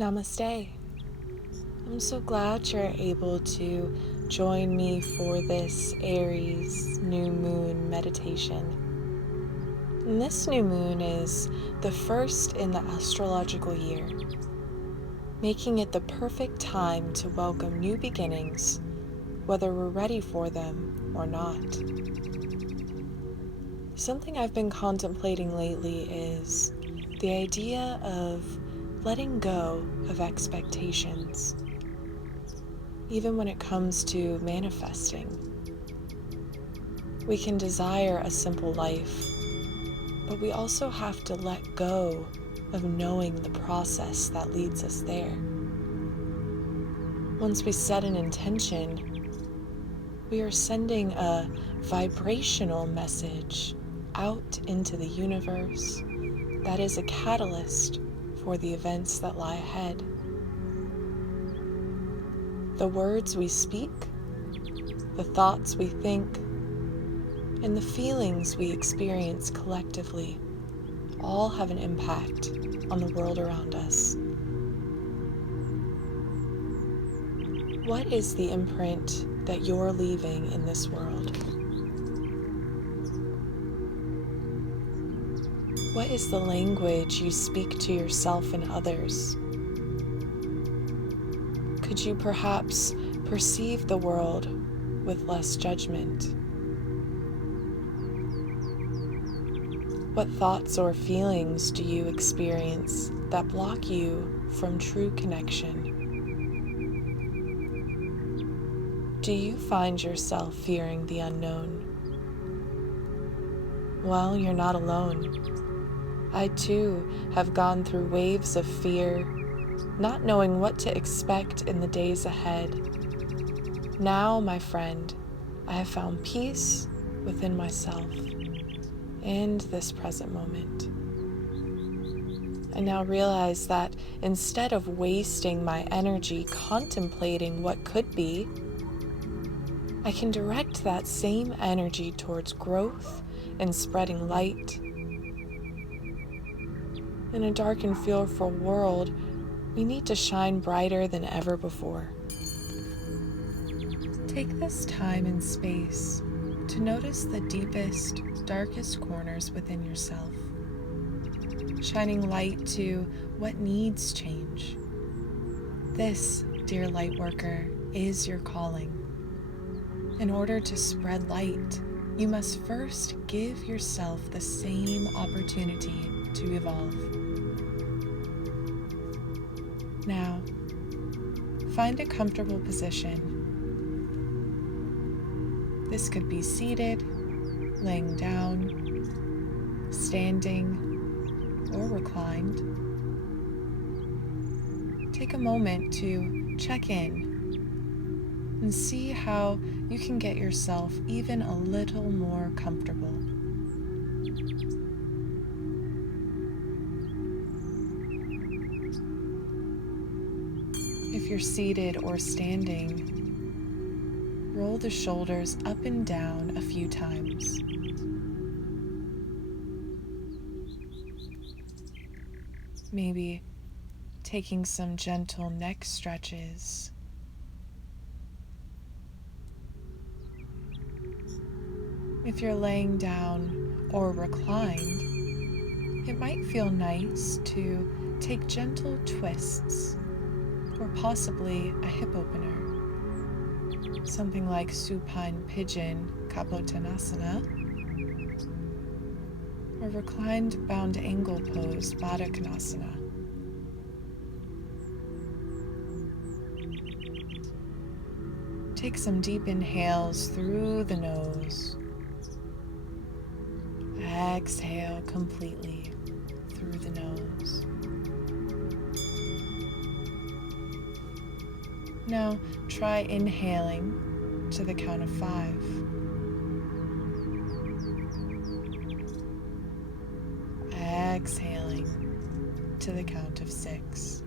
Namaste. I'm so glad you're able to join me for this Aries New Moon meditation. And this new moon is the first in the astrological year, making it the perfect time to welcome new beginnings, whether we're ready for them or not. Something I've been contemplating lately is the idea of letting go of expectations, even when it comes to manifesting. We can desire a simple life, but we also have to let go of knowing the process that leads us there. Once we set an intention, we are sending a vibrational message out into the universe that is a catalyst for the events that lie ahead. The words we speak, the thoughts we think, and the feelings we experience collectively all have an impact on the world around us. What is the imprint that you're leaving in this world? What is the language you speak to yourself and others? Could you perhaps perceive the world with less judgment? What thoughts or feelings do you experience that block you from true connection? Do you find yourself fearing the unknown? Well, you're not alone. I too have gone through waves of fear, not knowing what to expect in the days ahead. Now, my friend, I have found peace within myself and this present moment. I now realize that instead of wasting my energy contemplating what could be, I can direct that same energy towards growth and spreading light. In a dark and fearful world, we need to shine brighter than ever before. Take this time and space to notice the deepest, darkest corners within yourself, shining light to what needs change. This, dear light worker, is your calling. In order to spread light, you must first give yourself the same opportunity to evolve. Now, find a comfortable position. This could be seated, laying down, standing, or reclined. Take a moment to check in and see how you can get yourself even a little more comfortable. If you're seated or standing, roll the shoulders up and down a few times. Maybe taking some gentle neck stretches. If you're laying down or reclined, it might feel nice to take gentle twists, or possibly a hip opener, something like supine pigeon Kapotanasana, or reclined bound angle pose Baddha Konasana. Take some deep inhales through the nose. Exhale completely through the nose. Now try inhaling to the count of 5. Exhaling to the count of 6.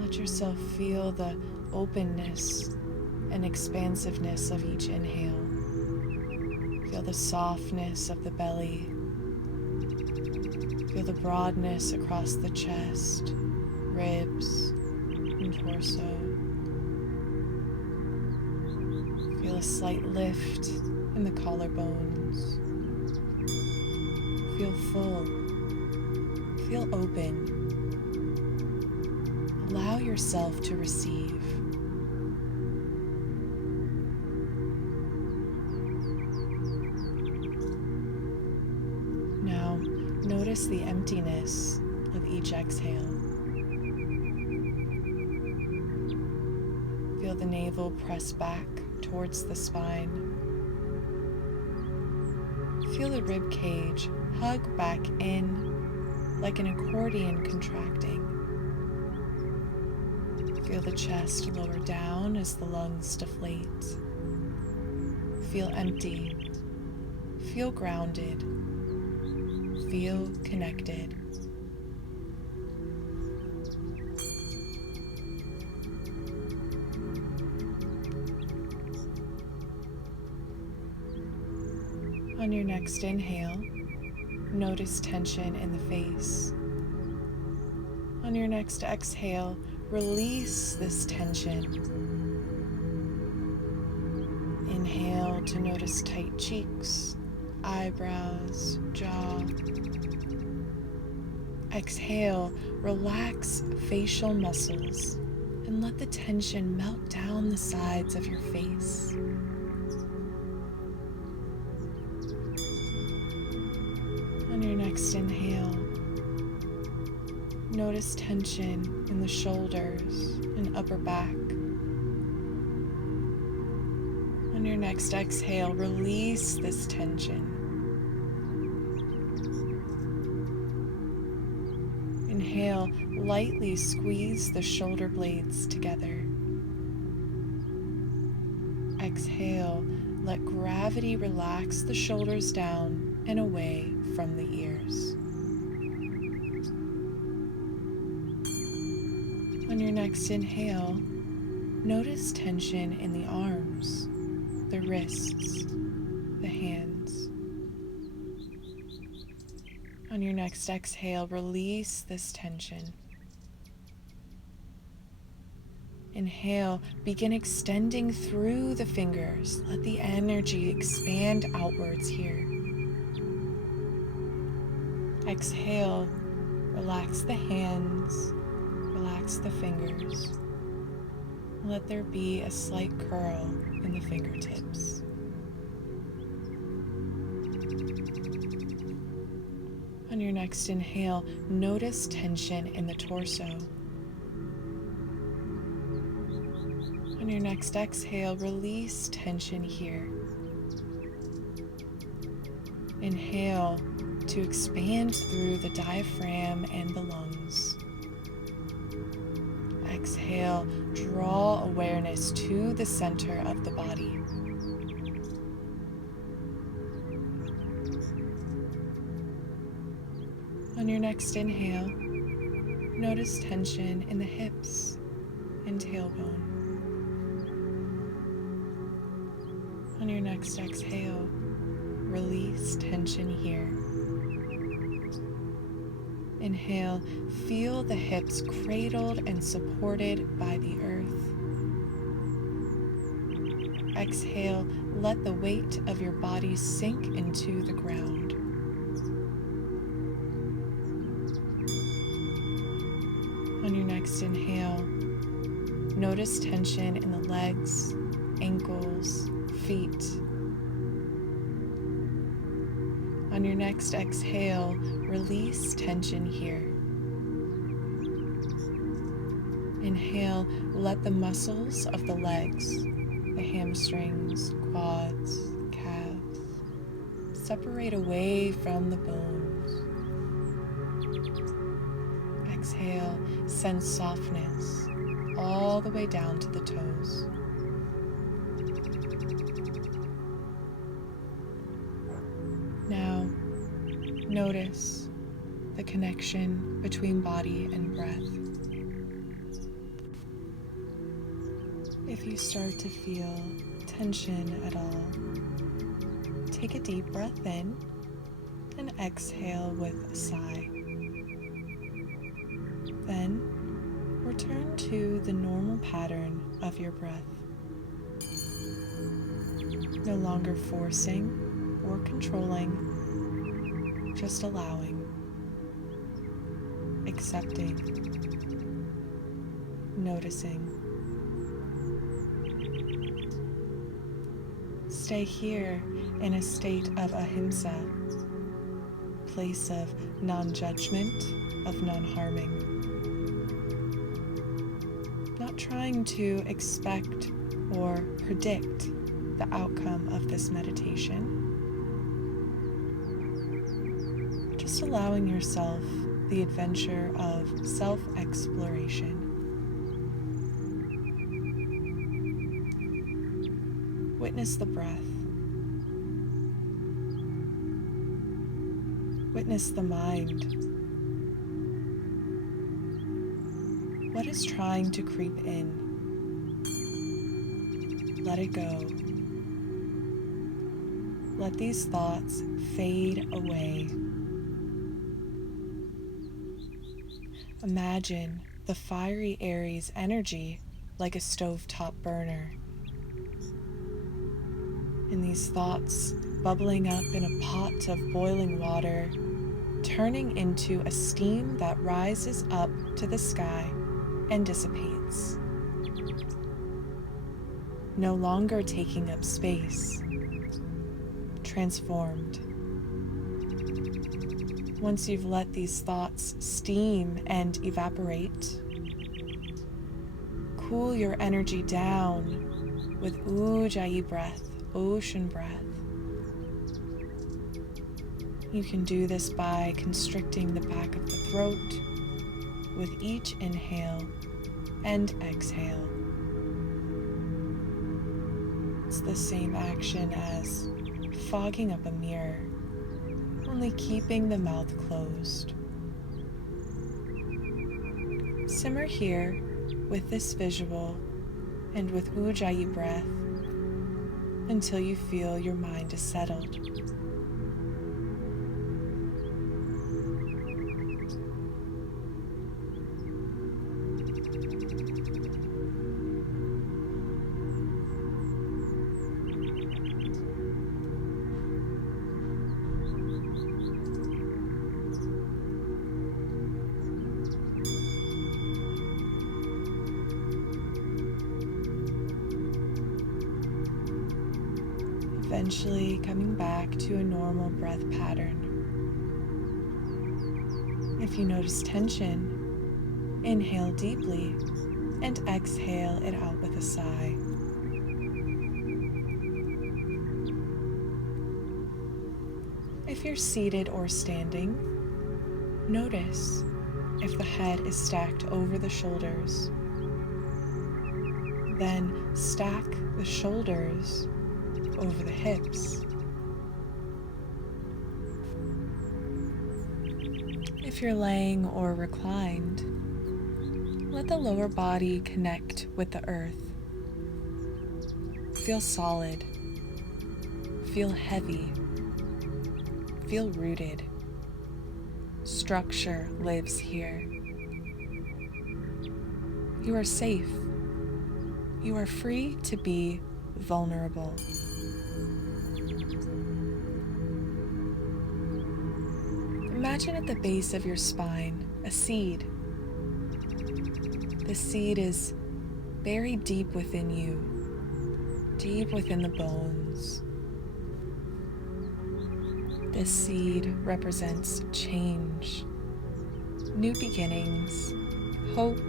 Let yourself feel the openness and expansiveness of each inhale. Feel the softness of the belly. Feel the broadness across the chest, ribs, and torso. Feel a slight lift in the collarbones. Feel full. Feel open. Allow yourself to receive. Now, notice the emptiness of each exhale. Feel the navel press back towards the spine. Feel the rib cage hug back in like an accordion contracting. Feel the chest lower down as the lungs deflate. Feel empty. Feel grounded. Feel connected. On your next inhale, notice tension in the face. On your next exhale, release this tension. Inhale to notice tight cheeks, eyebrows, jaw. Exhale, relax facial muscles and let the tension melt down the sides of your face. On your next inhale, notice tension in the shoulders and upper back. On your next exhale, release this tension. Inhale, lightly squeeze the shoulder blades together. Exhale, let gravity relax the shoulders down and away from the ears. On your next inhale, notice tension in the arms, the wrists, the hands. On your next exhale, release this tension. Inhale, begin extending through the fingers. Let the energy expand outwards here. Exhale, relax the hands, relax the fingers. Let there be a slight curl in the fingertips. On your next inhale, notice tension in the torso. On your next exhale, release tension here. Inhale to expand through the diaphragm and the lungs. Exhale, draw awareness to the center of the body. On your next inhale, notice tension in the hips and tailbone. On your next exhale, release tension here. Inhale, feel the hips cradled and supported by the earth. Exhale, let the weight of your body sink into the ground. On your next inhale, notice tension in the legs, ankles, feet. On your next exhale, release tension here. Inhale, let the muscles of the legs, the hamstrings, quads, calves, separate away from the bones. Exhale, send softness all the way down to the toes. Now, notice the connection between body and breath. If you start to feel tension at all, take a deep breath in and exhale with a sigh. Then return to the normal pattern of your breath. No longer forcing or controlling, just allowing, accepting, noticing. Stay here in a state of ahimsa, place of non-judgment, of non-harming. Not trying to expect or predict the outcome of this meditation. Just allowing yourself the adventure of self-exploration. Witness the breath. Witness the mind. What is trying to creep in? Let it go. Let these thoughts fade away. Imagine the fiery Aries energy like a stovetop burner. And these thoughts bubbling up in a pot of boiling water, turning into a steam that rises up to the sky and dissipates. No longer taking up space, transformed. Once you've let these thoughts steam and evaporate, cool your energy down with Ujjayi breath, ocean breath. You can do this by constricting the back of the throat with each inhale and exhale. It's the same action as fogging up a mirror, only keeping the mouth closed. Simmer here with this visual and with Ujjayi breath until you feel your mind is settled. Eventually coming back to a normal breath pattern. If you notice tension, inhale deeply and exhale it out with a sigh. If you're seated or standing, notice if the head is stacked over the shoulders. Then stack the shoulders over the hips. If you're laying or reclined, let the lower body connect with the earth. Feel solid. Feel heavy. Feel rooted. Structure lives here. You are safe. You are free to be vulnerable. Imagine at the base of your spine a seed. The seed is buried deep within you, deep within the bones. This seed represents change, new beginnings, hope,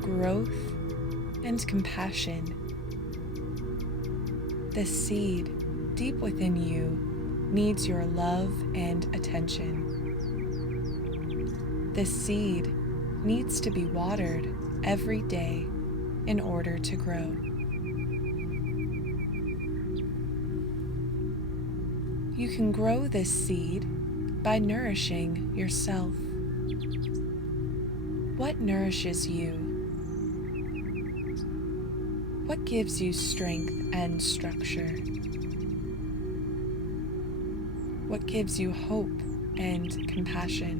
growth, and compassion. This seed deep within you needs your love and attention. This seed needs to be watered every day in order to grow. You can grow this seed by nourishing yourself. What nourishes you? What gives you strength and structure? What gives you hope and compassion?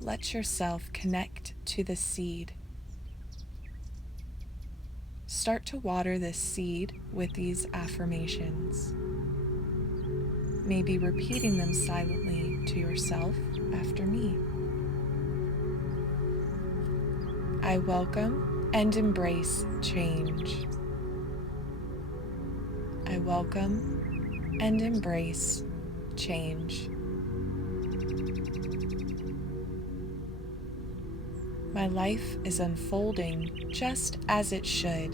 Let yourself connect to the seed. Start to water this seed with these affirmations. Maybe repeating them silently to yourself after me. I welcome and embrace change. I welcome and embrace change. My life is unfolding just as it should,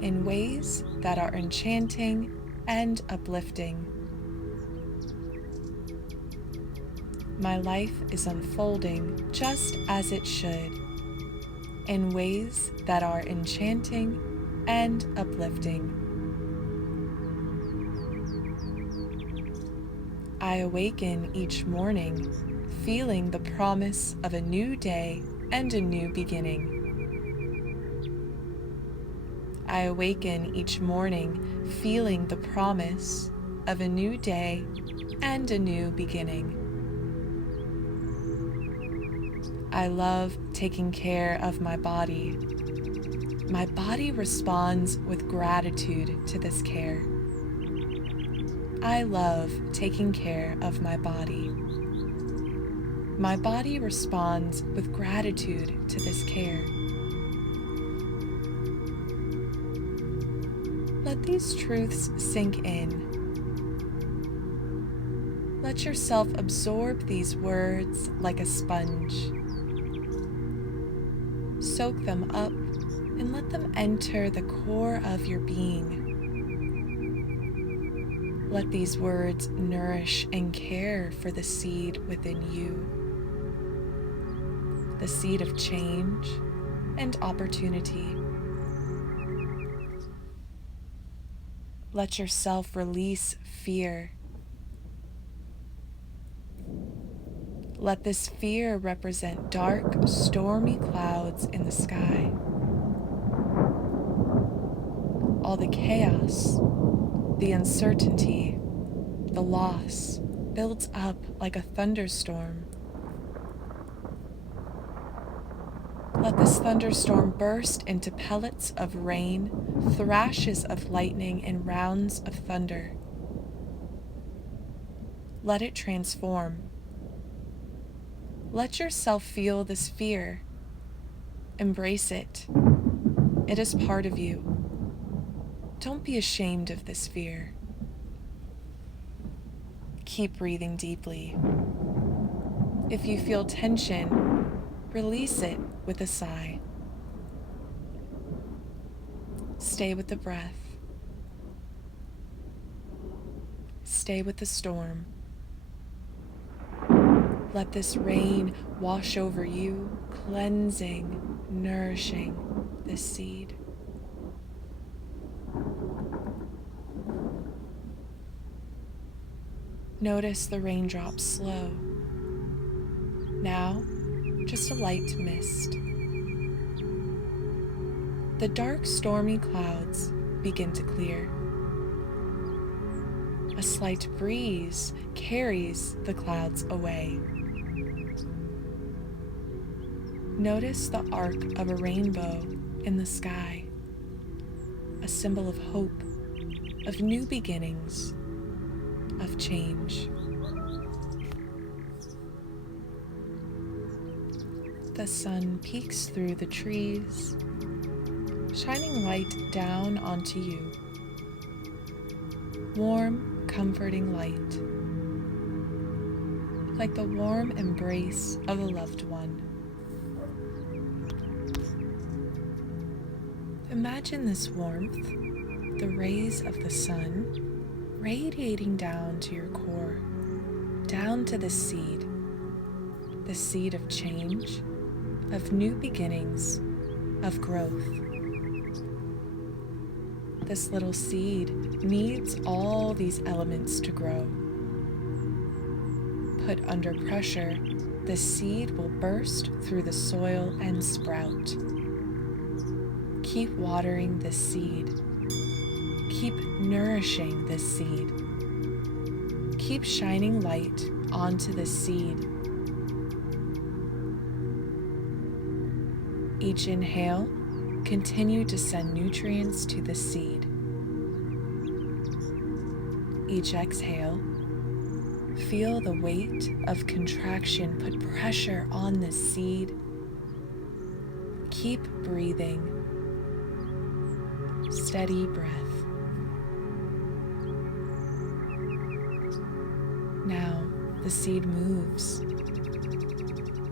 in ways that are enchanting and uplifting. My life is unfolding just as it should, in ways that are enchanting and uplifting. I awaken each morning feeling the promise of a new day and a new beginning. I awaken each morning feeling the promise of a new day and a new beginning. I love taking care of my body. My body responds with gratitude to this care. I love taking care of my body. My body responds with gratitude to this care. Let these truths sink in. Let yourself absorb these words like a sponge. Soak them up and let them enter the core of your being. Let these words nourish and care for the seed within you, the seed of change and opportunity. Let yourself release fear. Let this fear represent dark, stormy clouds in the sky. All the chaos, the uncertainty, the loss builds up like a thunderstorm. Let this thunderstorm burst into pellets of rain, thrashes of lightning, and rounds of thunder. Let it transform. Let yourself feel this fear. Embrace it. It is part of you. Don't be ashamed of this fear. Keep breathing deeply. If you feel tension, release it with a sigh. Stay with the breath. Stay with the storm. Let this rain wash over you, cleansing, nourishing this seed. Notice the raindrops slow. Now, just a light mist. The dark, stormy clouds begin to clear. A slight breeze carries the clouds away. Notice the arc of a rainbow in the sky, a symbol of hope, of new beginnings, of change. The sun peeks through the trees, shining light down onto you. Warm, comforting light, like the warm embrace of a loved one. Imagine this warmth, the rays of the sun, radiating down to your core, down to the seed of change, of new beginnings, of growth. This little seed needs all these elements to grow. Put under pressure, the seed will burst through the soil and sprout. Keep watering this seed. Keep nourishing this seed. Keep shining light onto this seed. Each inhale, continue to send nutrients to the seed. Each exhale, feel the weight of contraction put pressure on this seed. Keep breathing. Steady breath. Now the seed moves.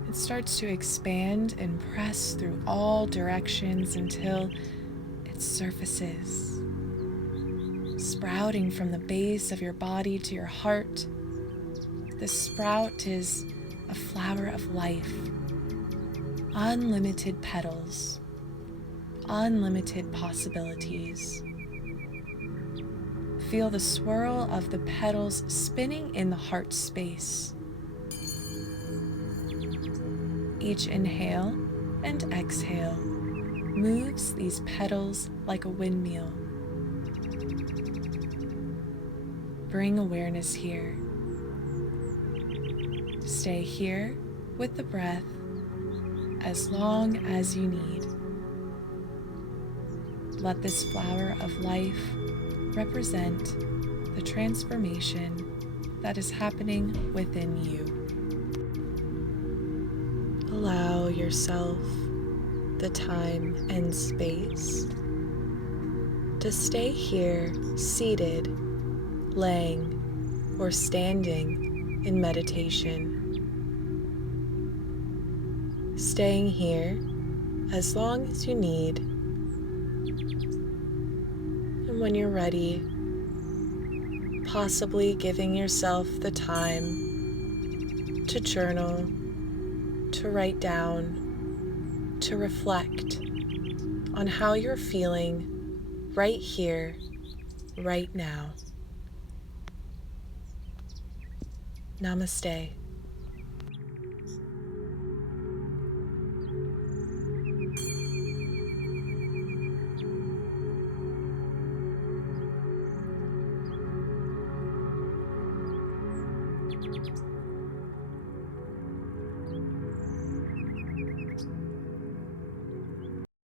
It starts to expand and press through all directions until it surfaces, sprouting from the base of your body to your heart. The sprout is a flower of life, unlimited petals, unlimited possibilities. Feel the swirl of the petals spinning in the heart space. Each inhale and exhale moves these petals like a windmill. Bring awareness here. Stay here with the breath as long as you need. Let this flower of life represent the transformation that is happening within you. Allow yourself the time and space to stay here seated, laying, or standing in meditation. Staying here as long as you need, and when you're ready, possibly giving yourself the time to journal, to write down, to reflect on how you're feeling right here, right now. Namaste.